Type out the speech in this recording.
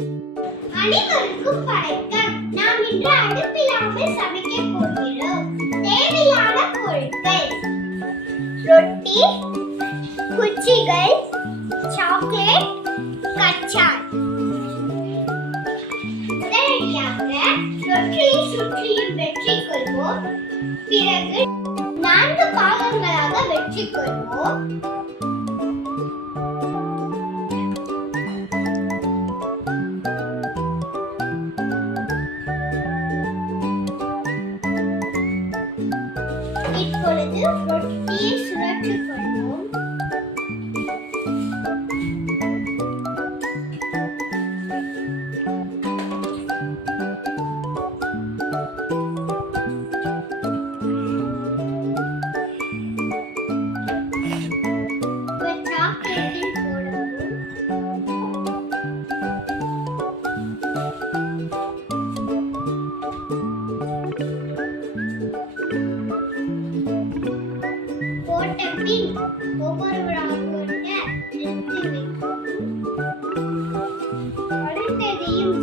அனைவருக்கும் வணக்கம். நாம் இன்று அடுப்பில்லாமல் சமைக்க போகிறோம். தேவையான பொருட்கள்: ரொட்டி, குச்சிகள், சாக்லேட், கச்சான். உடனடியாக ரொட்டியை சுற்றியும் வெற்றிக் கொள்வோம். பிறகு 4 பாகங்களாக வெற்றிக் கொள்வோம். இப்பொழுது ரொட்டியை சுழற்றிக் கொள்வோம். சாக்லேட்டில் போடுவோம். போட்ட பின் ஒவ்வொருவராக நிறுத்தி வைக்கவும். அடுத்ததையும்